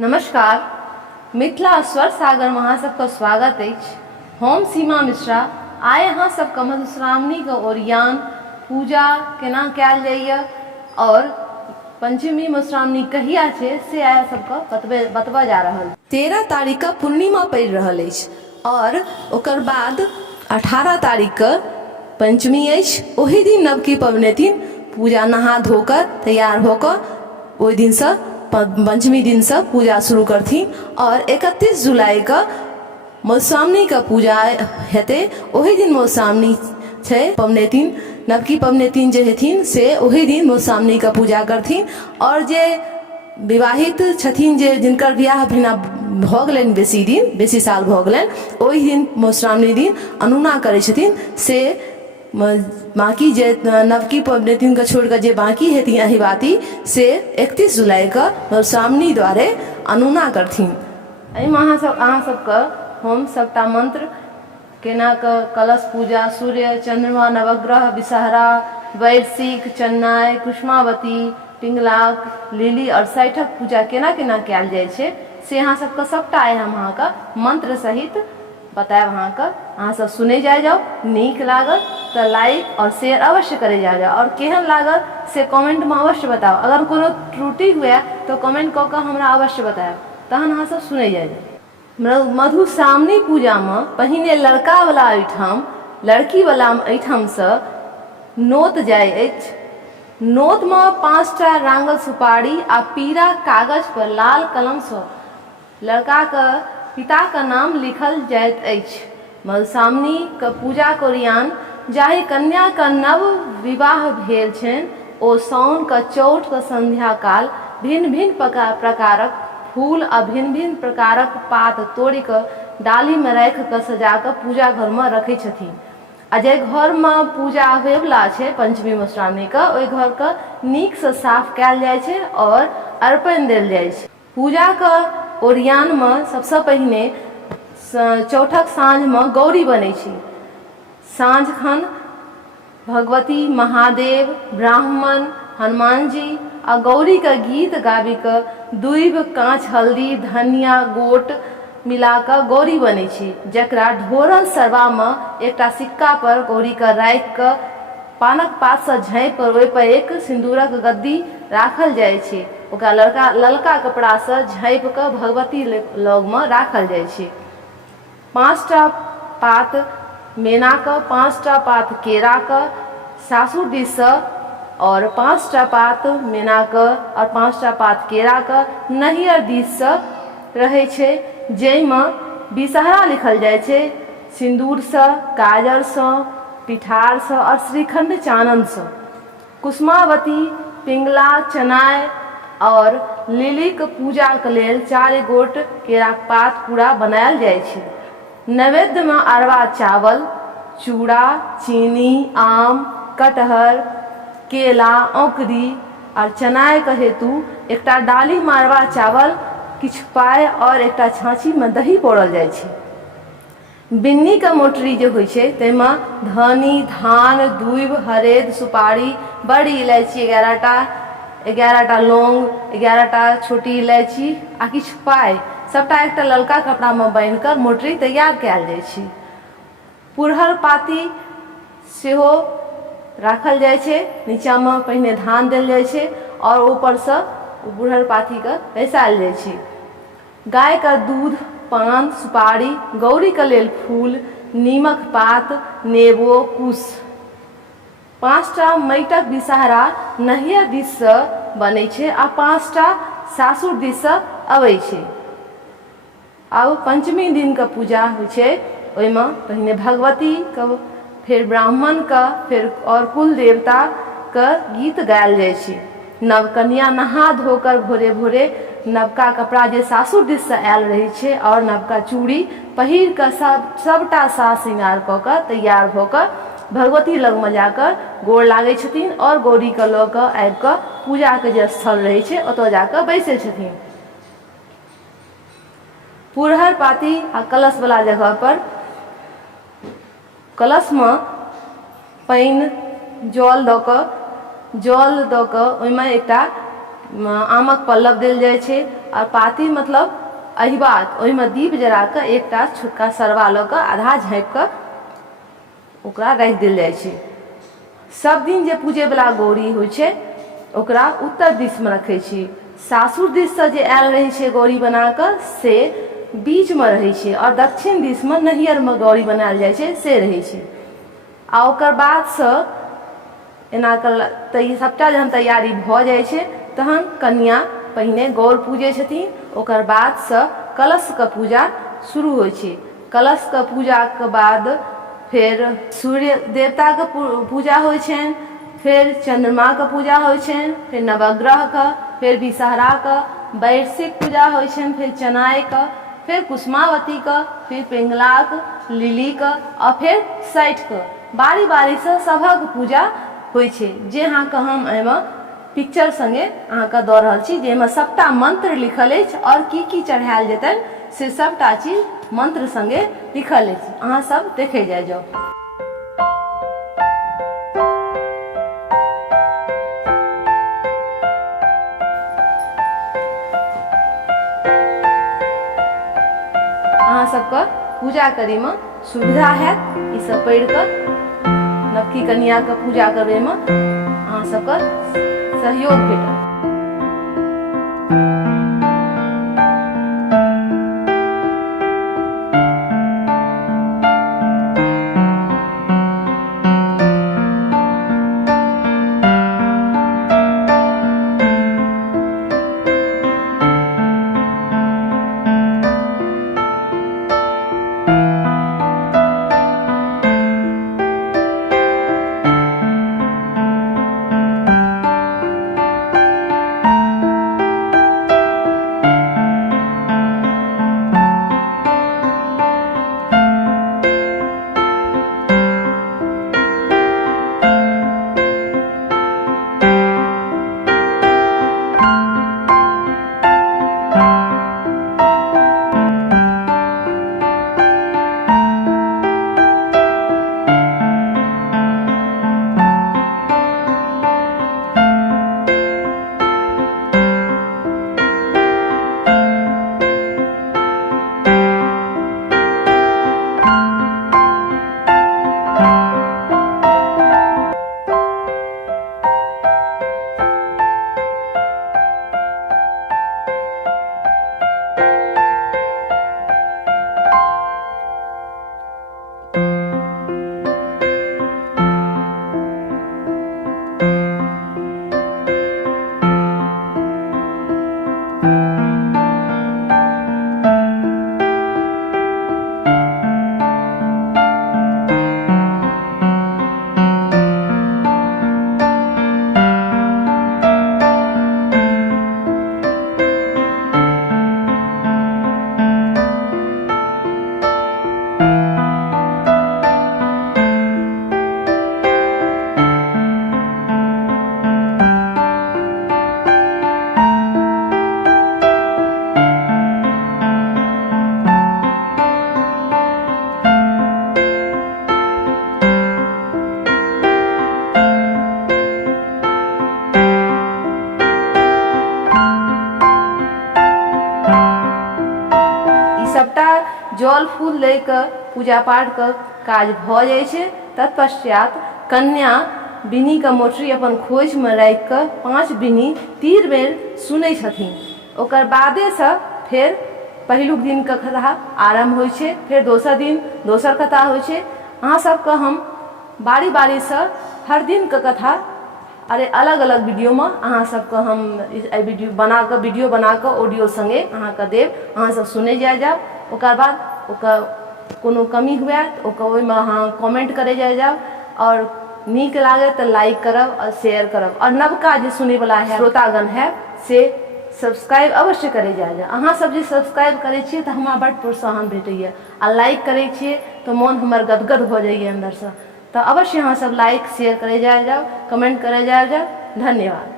नमस्कार। मिथिला स्वर सागर में अहाँ सबके स्वागत अछि। हम सीमा मिश्रा आइ अहाँ सबके मधुश्रावणी के ओरियान पूजा केना कयल जाइए और पंचमी मधुश्रावणी कहिया छै से आइ सबके बतबऽ जा रहल। 13 तारीख के पूर्णिमा पड़ि रहल अछि और ओकर बाद 18 तारीख के पंचमी अछि। ओहि दिन नवकी पबनैतिन पूजा नहा धोकर तैयार होकर ओहि दिन से पंचमी दिन से पूजा शुरू करथिन और 31 जुलाई के मधुश्रावणी के पूजा हेतै। ओहि दिन मधुश्रावणी छै। पबनैतिन नवकी पबनैतिन जे हेथिन से ओहि दिन मधुश्रावणी के पूजा करथिन और जे विवाहित छथिन जे जिनकर बियाह भेना भऽ गेलनि बेसी साल भऽ गेलनि ओहि दिन मधुश्रावणी दिन अनूना करै छथिन से बाकी जे नवकी पबनैतिन के छोड़ कऽ जे बाकी हेथिन अहिबाती से 31 जुलाई के मधुश्रावणी द्वारे अनूना करथिन। एहिमे अहाँ सबके हम सबटा मंत्र केना कऽ कलश पूजा, सूर्य चंद्रमा नवग्रह विषहरा वैश्विक चन्नाय कुष्मावती पिंगलाक लिली और सैठक पूजा केना केना कयल जाइ छै से अहाँ सबके सबटा आइ हम अहाँके मंत्र सहित बतायब। अहाँ सब सुने जाओ। नीक लागल तो लाइक और शेयर अवश्य करे जाओ और केहन लागल से कमेंट में अवश्य बताओ। अगर कोनो त्रुटि हुए तो कमेंट कऽ के हमरा अवश्य बतायब। तहन अहाँ सब सुने जाओ। मधुश्रावणी पूजा में पहिने लड़का वाला एहिठाम लड़की वाला एहिठाम से नोत जाय अछि। नोत में 5टा रांगल सुपारी आ पीरा कागज पर लाल कलम से लड़का के पिता का नाम लिखल जाइत अछि। मधुश्रावणी के पूजा के ओरियान जाहि कन्या का नव विवाह भेल छनि ओ साउन के चौठ के संध्या काल भिन्न भिन्न प्रकारक फूल आ भिन्न भिन्न प्रकारक पात तोड़ि कऽ डाली में राखि कऽ सजा कऽ पूजा घर में रखै छथिन। आ जे घर में पूजा होयवला छै पंचमी मधुश्रावणी के ओहि घर के नीक से साफ कयल जाइ छै और अर्पण देल जाइ छै। पूजा के ओरियान में सबसे पहिने चौठक साँझ में गौरी बनै छै। साँझ खन भगवती महादेव ब्राह्मण हनुमान जी आ गौरी के गीत गाबी के दूब काँच हल्दी धनिया गोट मिला कऽ गौरी बनै छै जकरा ढोरल सरवा में एकटा सिक्का पर गौरी के राखि कऽ पानक पात से झाँपि पर ओहि पर एक सिंदूरक गद्दी राखल जाइ छै। ओकरा ललका कपड़ा से झाँपि कऽ भगवती लग में राखल जाइ छै। 5टा पात मेना के 5टा पात केरा के सासुर दिस से और 5टा पात मेना के और 5टा पात केरा के नैहर दिस से रहे छै जाहिमे विषहरा लिखल जाइ छै सिंदूर से काजर से पिठार से और श्रीखंड चानन से। कुष्मावती पिंगला चनाय और लिली के पूजा के लेल 4 गोट केरा के पात पूरा बनायल जाइ छै। नैवेद्य में अरवा चावल चूड़ा चीनी आम कटहर केला औंकरी और चनाय के हेतु एकटा डाली में अरवा चावल किछु पाय और एकटा छाँछी में दही पौरल जाइ छै। बिन्नी के मोटरी जे होइ छै ताहिमे धनी धान दूब हरेद सुपारी बड़ी इलायची 11टा लौंग 11टा छोटी इलायची आ किछु पाय सबटा एकटा ललका कपड़ा में बांधि कऽ मोटरी तैयार कयल जाइ छै। पुरहर पाती सेहो राखल जाइ छै। नीचा में पहिने धान देल जाइ छै और ऊपर से पुरहर पाती के बैसायल जाइ छै। गाय का दूध पान सुपारी गौरी के लेल फूल नीमक पात नेबो कुश 5टा माटिक विषहरा नैहर दिस से बनै छै आ 5टा सासुर दिस से अबै छै। आब पंचमी दिन के पूजा होइ छै। ओहिमे पहिने भगवती के फिर ब्राह्मण का फिर और कुल देवता का गीत गायल जाइ छै। नवकन्या नहा धोकर भोरे भोरे नवका कपड़ा जे सासुर दिस से आयल रहै छै और नवका चूड़ी पहिर कऽ सबटा साज श्रृंगार कऽ कऽ तैयार भऽ कऽ भगवती लग में जाकर गोर लागै छथिन और गौरी के लऽ कऽ आबि कऽ पूजा के जे स्थल रहै छै ओतऽ जाकऽ बैसै छथिन। पुरहर पाती आ कलश वाला जगह पर कलश में पानि जल दऽ कऽ ओहिमे एकटा आमक पल्लव देल जाइ छै और पाती मतलब अहिबात, ओहिमे दीप जरा कऽ एकटा छोटका सरवा लऽ कऽ आधा झाँपि कऽ ओकरा राखि देल जाइ छै। सब दिन जे पूजैवला गौरी होइ छै ओकरा उत्तर दिसमे रखै छी। सासुर दिससँ जे आयल रहै छै गौरी बना कऽ से बीचमे रहै छै और दक्षिण दिसमे नैहरमे गौरी बनायल जाइ छै से रहै छै। आ ओकर बादसँ एना कऽ सबटा जहन तैयारी भऽ जाइ छै तहन कन्या पहिने गौर पूजै छथिन, ओकर बादसँ कलशके पूजा शुरू होइ छै। कलशके पूजाके बाद फेर सूर्य देवताके पूजा होइ छनि, फेर चंद्रमाके पूजा होइ छनि, फेर नवग्रहके, फेर विषहराके, वैश्विक पूजा होइ छनि, फेर चनायके, फेर कुसुमावतीके, फिर पिंगलाके, लिलीके और फेर सठिके। बारी बारीसँ सभक पूजा होइ छै जे अहाँके हम एहिमे पिक्चर संगे अहाँके दऽ रहल छी, जाहिमे सबटा मंत्र लिखल अछि और की चढ़ायल जेतनि से सबटा चीज मंत्र संगे लिखल अछि। अहाँ सब देखे जाओ। अहाँ सबके पूजा करैमे सुविधा हैत, ई सब पढ़ि कऽ नवकी कन्याके पूजा करबैमे अहाँ सबके सहयोग भेटत। जल फूल लऽ कऽ पूजा पाठके काज भऽ जाइ छै। तत्पश्चात कन्या बिन्नीके मोटरी अपन खोइछमे राखि कऽ 5 बिन्नी 3 बेर सुनै छथिन। ओकर बादेसँ फेर पहिलुक दिनके कथा आरम्भ होइ छै, फेर दोसर दिन दोसर कथा होइ छै। अहाँ सबके हम बारी बारीसँ हर दिनके कथा अरे अलग अलग वीडियोमे अहाँ सबके हम वीडियो बनाकऽ ऑडियो संगे अहाँके देब, अहाँ सब सुनै जाओ। ओकर बाद ओकर कोनो कमी हुए तऽ ओहिमे अहाँ कमेंट करे जाओ और नीक लागे तऽ लाइक करब और शेयर करब। और नवका जे सुनैवला है श्रोतागण है से सब्सक्राइब अवश्य करे जाओ। अहाँ सब जे सब्सक्राइब करै छियै तऽ हमरा बड्ड प्रोत्साहन भेटैए, आ लाइक करै छियै तऽ मोन हमर गदगद भऽ जाइए अन्दरसँ। तऽ अवश्य अहाँ सब लाइक शेयर करे जाओ, कमेंट करे जाओ। धन्यवाद।